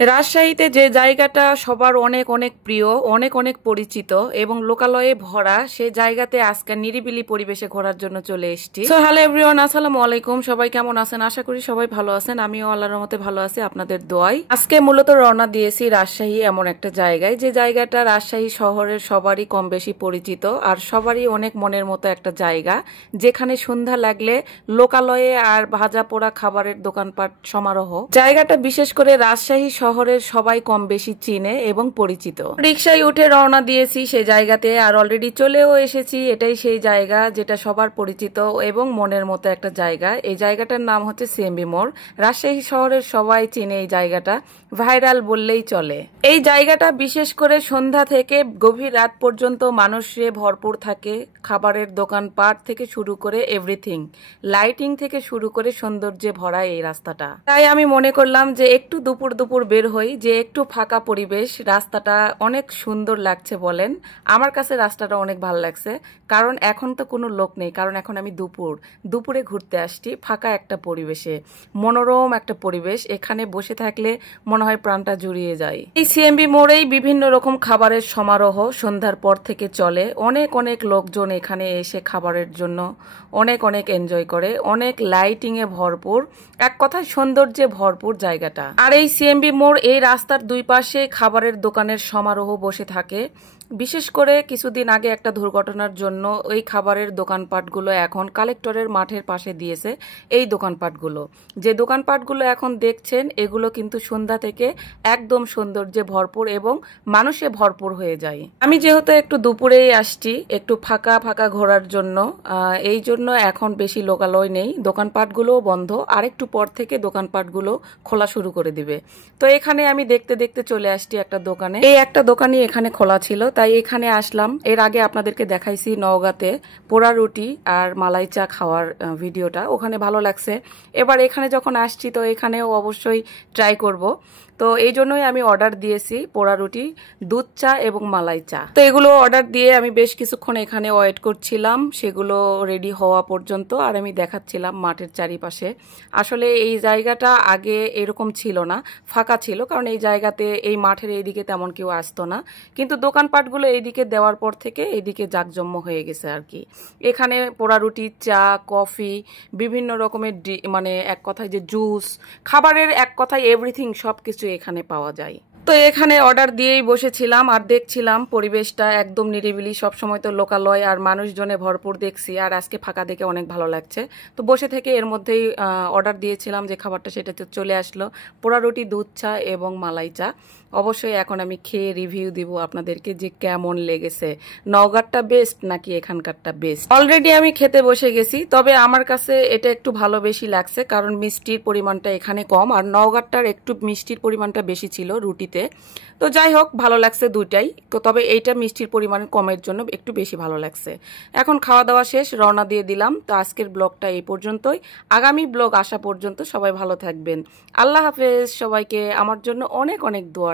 রাজশাহীতে যে জায়গাটা সবার অনেক অনেক প্রিয়, অনেক অনেক পরিচিত এবং লোকালয়ে ভরা, সে জায়গাতে আজকে নিরিবিলি পরিবেশে ঘোরার জন্য চলে এসেছি। সো হ্যালো এভরিওয়ান, আসসালামু আলাইকুম। সবাই কেমন আছেন? আশা করি সবাই ভালো আছেন। আমিও আল্লাহর রহমতে ভালো আছি, আপনাদের দোয়ায়। আজকে মূলত রওনা দিয়েছি রাজশাহী এমন একটা জায়গায়, যে জায়গাটা রাজশাহী শহরের সবারই কম বেশি পরিচিত আর সবারই অনেক মনের মতো একটা জায়গা, যেখানে সন্ধ্যা লাগলে লোকালয়ে আর ভাজা পোড়া খাবারের দোকানপাট সমারোহ। জায়গাটা বিশেষ করে রাজশাহী শহরের সবাই কম বেশি চিনে এবং পরিচিত। রিকশায় উঠে রওনা দিয়েছি সে জায়গাতে, আর অলরেডি চলেও এসেছি। এটাই সেই জায়গা যেটা সবার পরিচিত এবং মনের মতো একটা জায়গা। এই জায়গাটার নাম হচ্ছে সিএমবি মোড়। রাজশাহী শহরের সবাই চিনে এই জায়গাটা, ভাইরাল বললেই চলে। এই জায়গাটা বিশেষ করে সন্ধ্যা থেকে গভীর রাত পর্যন্ত মানুষে ভরপুর থাকে। খাবারের দোকানপাট থেকে শুরু করে এভরিথিং, লাইটিং থেকে শুরু করে সৌন্দর্যে ভরা এই রাস্তাটা। তাই আমি মনে করলাম যে একটু দুপুর দুপুর বের হই, যে একটু ফাঁকা পরিবেশ, রাস্তাটা অনেক সুন্দর লাগছে। বলেন, আমার কাছে রাস্তাটা অনেক ভালো লাগছে, কারণ এখন তো কোনো লোক নেই, কারণ এখন আমি দুপুরে ঘুরতে আসছি ফাঁকা একটা পরিবেশে। মনোরম একটা পরিবেশ, এখানে বসে থাকলে মনে হয় প্রাণটা জুড়িয়ে যায়। এই সিএমবি মোড়েই বিভিন্ন রকম খাবারের সমারোহ সন্ধ্যার পর থেকে চলে। অনেক অনেক লোকজন এখানে এসে খাবারের জন্য অনেক অনেক এনজয় করে। অনেক লাইটিং এ ভরপুর, এক কথায় সৌন্দর্যে ভরপুর জায়গাটা। আর এই সিএমবি মোড়, এই রাস্তার দুই পাশে খাবারের দোকানের সমারোহ বসে থাকে। বিশেষ করে কিছুদিন আগে একটা দুর্ঘটনার জন্য ওই খাবারের দোকানপাটগুলো এখন কালেক্টরের মাঠের পাশে দিয়েছে। এই দোকানপাটগুলো, যে দোকানপাটগুলো এখন দেখছেন, এগুলো কিন্তু সন্ধ্যা থেকে একদম সৌন্দর্যে ভরপুর এবং মানুষে ভরপুর হয়ে যায়। আমি যেহেতু একটু দুপুরেই আসছি, একটু ফাঁকা ফাঁকা ঘোরার জন্য, এই জন্য এখন বেশি লোকালয় নেই, দোকানপাটগুলোও বন্ধ। আরেকটু পর থেকে দোকানপাটগুলো খোলা শুরু করে দিবে। তো এখানে আমি দেখতে দেখতে চলে আসছি একটা দোকানে। এই একটা দোকানই এখানে খোলা ছিল, তাই এখানে আসলাম। এর আগে আপনাদেরকে দেখাইছি নওগাঁতে পোড়া রুটি আর মালাই চা খাওয়ার ভিডিওটা, ওখানে ভালো লাগছে। এবার এখানে যখন আসছি তো এখানেও অবশ্যই ট্রাই করব। তো এই জন্যই আমি অর্ডার দিয়েছি পোড়া রুটি, দুধ চা এবং মালাই চা। তো এগুলো অর্ডার দিয়ে আমি বেশ কিছুক্ষণ এখানে ওয়েট করছিলাম, সেগুলো রেডি হওয়া পর্যন্ত। আর আমি দেখাচ্ছিলাম মাঠের চারিপাশে। আসলে এই জায়গাটা আগে এরকম ছিল না, ফাঁকা ছিল, কারণ এই জায়গাতে এই মাঠের এইদিকে তেমন কেউ আসতো না। কিন্তু দোকানপাটগুলো এইদিকে দেওয়ার পর থেকে এইদিকে জাঁকজম্য হয়ে গেছে আর কি। এখানে পোড়া রুটি, চা, কফি, বিভিন্ন রকমের মানে এক কথায় যে জুস, খাবারের এক কথায় এভরিথিং সবকিছু এখানে পাওয়া যায়। তো এখানে অর্ডার দিয়েই বসেছিলাম আর দেখছিলাম পরিবেশটা একদম নিরিবিলি। সবসময় তো লোকালয় আর মানুষজনে ভরপুর দেখছি, আর আজকে ফাঁকা দেখে অনেক ভালো লাগছে। তো বসে থেকে এর মধ্যেই অর্ডার দিয়েছিলাম যে খাবারটা, সেটা তো চলে আসলো, পোড়া রুটি, দুধ চা এবং মালাই চা। অবশ্যই এখন আমি খেয়ে রিভিউ দিব আপনাদেরকে যে কেমন লেগেছে, নওগাঁটা বেস্ট নাকি এখানকারটা বেস্ট। অলরেডি আমি খেতে বসে গেছি, তবে আমার কাছে এটা একটু ভালো বেশি লাগছে, কারণ মিষ্টির পরিমাণটা এখানে কম, আর নওগাঁটার একটু মিষ্টির পরিমাণটা বেশি ছিল রুটিতে। তো যাই হোক, ভালো লাগছে দুইটাই। তবে এইটা মিষ্টির পরিমাণ কমের জন্য একটু বেশি ভালো লাগছে। এখন খাওয়া দাওয়া শেষ, রওনা দিয়ে দিলাম। তো আজকের ব্লগটা এই পর্যন্তই। আগামী ব্লগ আসা পর্যন্ত সবাই ভালো থাকবেন। আল্লাহ হাফেজ সবাইকে। আমার জন্য অনেক অনেক দোয়া।